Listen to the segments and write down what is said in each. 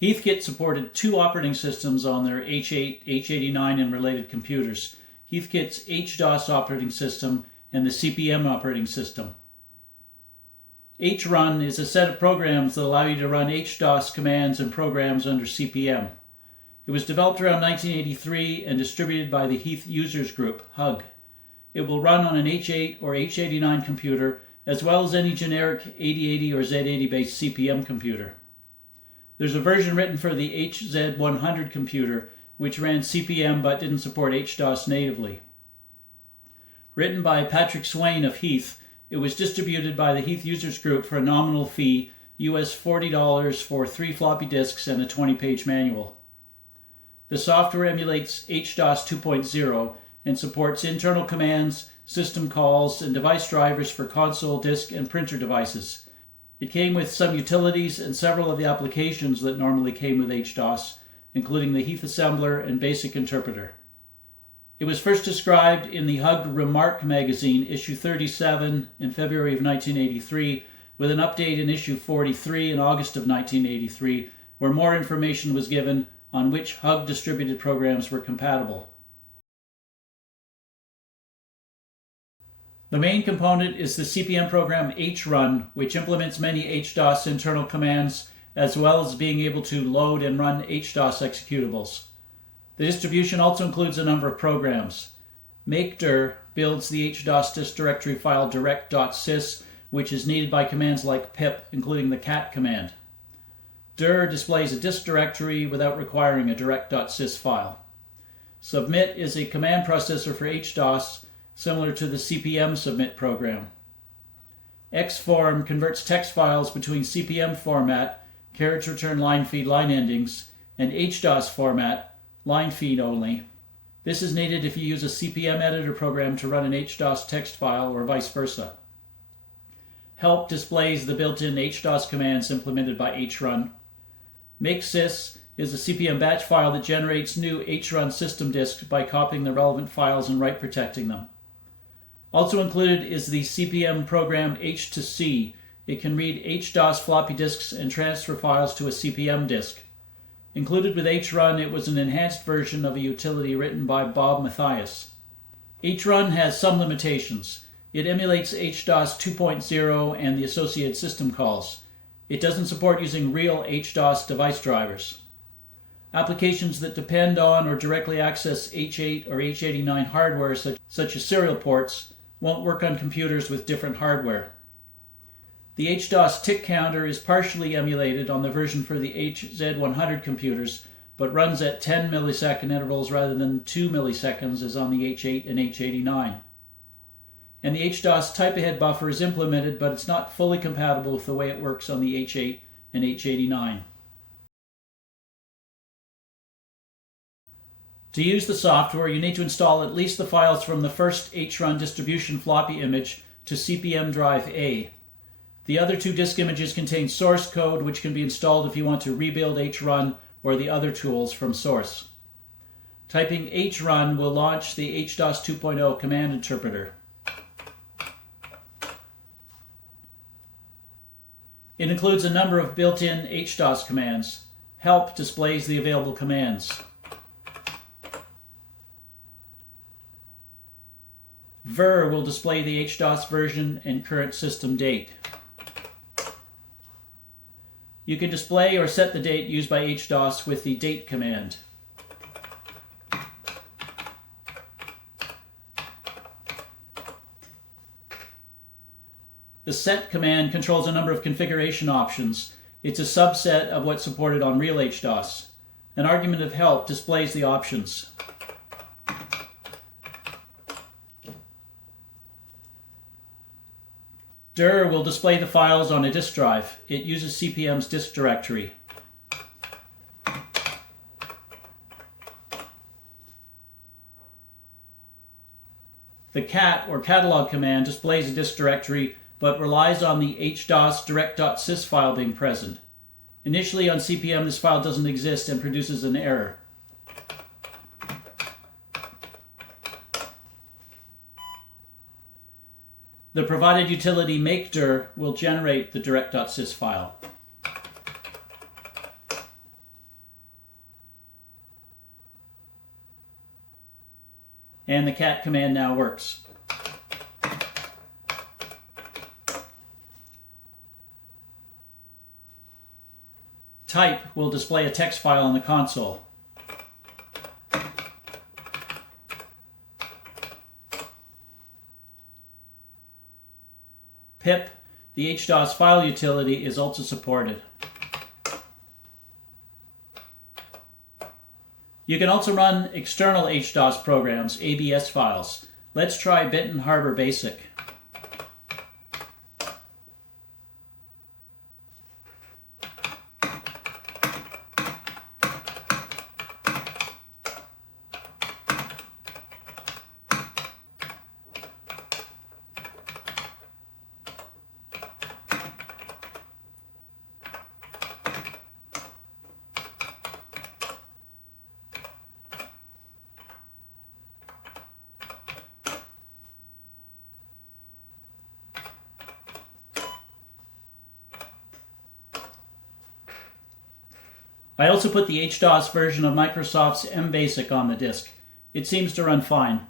Heathkit supported two operating systems on their H8, H89 and related computers, Heathkit's HDOS operating system and the CP/M operating system. HRUN is a set of programs that allow you to run HDOS commands and programs under CP/M. It was developed around 1983 and distributed by the Heath Users Group, HUG. It will run on an H8 or H89 computer, as well as any generic 8080 or Z80-based CP/M computer. There's a version written for the HZ100 computer, which ran CP/M but didn't support HDOS natively. Written by Patrick Swain of Heath, it was distributed by the Heath Users Group for a nominal fee, US $40 for 3 floppy disks and a 20-page manual. The software emulates HDOS 2.0 and supports internal commands, system calls, and device drivers for console, disk, and printer devices. It came with some utilities and several of the applications that normally came with HDOS, including the Heath Assembler and Basic Interpreter. It was first described in the HUG Remark magazine, issue 37, in February of 1983, with an update in issue 43 in August of 1983, where more information was given on which HUG distributed programs were compatible. The main component is the CP/M program HRUN, which implements many HDOS internal commands, as well as being able to load and run HDOS executables. The distribution also includes a number of programs. Makedir builds the HDOS disk directory file direct.sys, which is needed by commands like pip, including the cat command. dir displays a disk directory without requiring a direct.sys file. Submit is a command processor for HDOS, similar to the CP/M submit program. Xform converts text files between CP/M format, carriage return line feed line endings, and HDOS format, line feed only. This is needed if you use a CP/M editor program to run an HDOS text file or vice versa. Help displays the built-in HDOS commands implemented by HRUN. Makesys is a CP/M batch file that generates new HRUN system disks by copying the relevant files and write protecting them. Also included is the CP/M program H2C. It can read HDOS floppy disks and transfer files to a CP/M disk. Included with HRUN, it was an enhanced version of a utility written by Bob Mathias. HRUN has some limitations. It emulates HDOS 2.0 and the associated system calls. It doesn't support using real HDOS device drivers. Applications that depend on or directly access H8 or H89 hardware, such as serial ports, won't work on computers with different hardware. The HDOS tick counter is partially emulated on the version for the HZ100 computers, but runs at 10 millisecond intervals rather than 2 milliseconds as on the H8 and H89. And the HDOS type-ahead buffer is implemented, but it's not fully compatible with the way it works on the H8 and H89. To use the software, you need to install at least the files from the first HRUN distribution floppy image to CP/M drive A. The other two disk images contain source code, which can be installed if you want to rebuild HRUN or the other tools from source. Typing HRUN will launch the HDOS 2.0 command interpreter. It includes a number of built-in HDOS commands. Help displays the available commands. Ver will display the HDOS version and current system date. You can display or set the date used by HDOS with the date command. The set command controls a number of configuration options. It's a subset of what's supported on real HDOS. An argument of help displays the options. dir will display the files on a disk drive. It uses CP/M's disk directory. The cat or catalog command displays a disk directory but relies on the HDOS direct.sys file being present. Initially on CP/M, this file doesn't exist and produces an error. The provided utility makedir will generate the direct.sys file. and the cat command now works. Type will display a text file on the console. Pip, the HDOS file utility, is also supported. You can also run external HDOS programs, ABS files. Let's try Benton Harbor Basic. I also put the HDOS version of Microsoft's MBasic on the disk. It seems to run fine.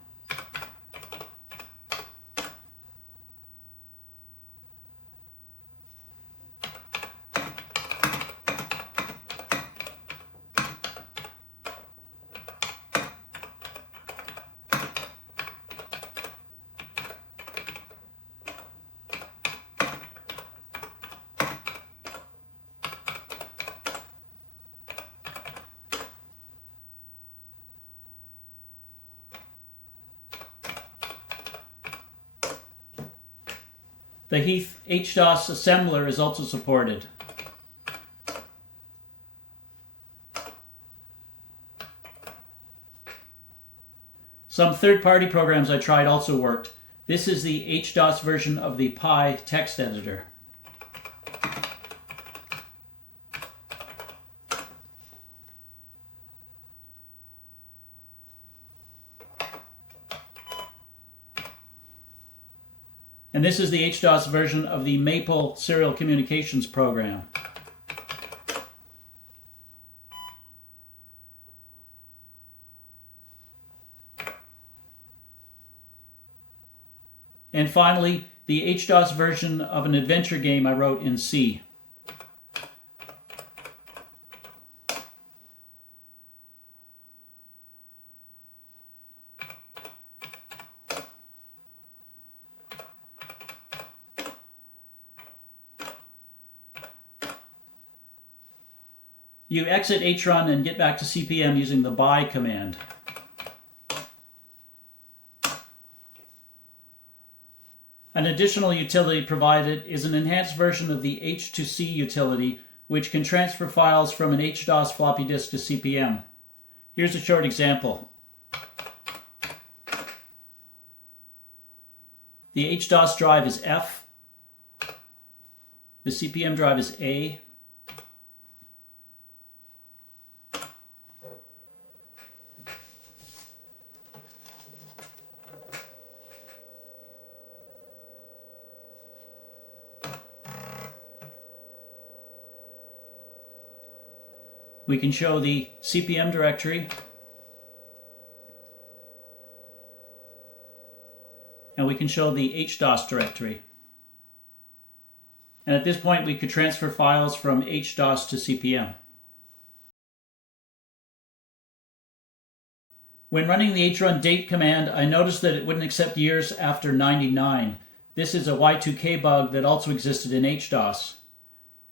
The Heath HDOS assembler is also supported. Some third-party programs I tried also worked. This is the HDOS version of the Pi text editor. And this is the HDOS version of the Maple serial communications program. And finally, the HDOS version of an adventure game I wrote in C. You exit HRUN and get back to CPM using the buy command. An additional utility provided is an enhanced version of the H2C utility, which can transfer files from an HDOS floppy disk to CPM. Here's a short example. The HDOS drive is F, the CPM drive is A, we can show the CPM directory, and we can show the HDOS directory. And at this point, we could transfer files from HDOS to CPM. When running the HRUN date command, I noticed that it wouldn't accept years after 99. This is a Y2K bug that also existed in HDOS.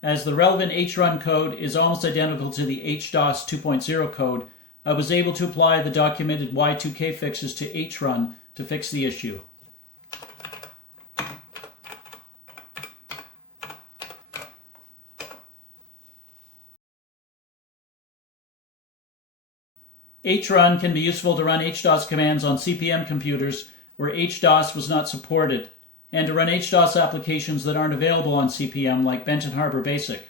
As the relevant HRUN code is almost identical to the HDOS 2.0 code, I was able to apply the documented Y2K fixes to HRUN to fix the issue. HRUN can be useful to run HDOS commands on CPM computers where HDOS was not supported, and to run HDOS applications that aren't available on CPM, like Benton Harbor Basic.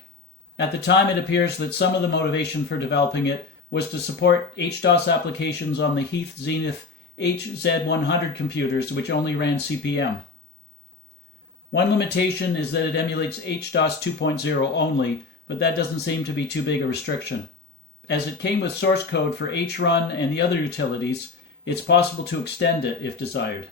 At the time, it appears that some of the motivation for developing it was to support HDOS applications on the Heath Zenith HZ100 computers, which only ran CPM. One limitation is that it emulates HDOS 2.0 only, but that doesn't seem to be too big a restriction. As it came with source code for HRUN and the other utilities, it's possible to extend it if desired.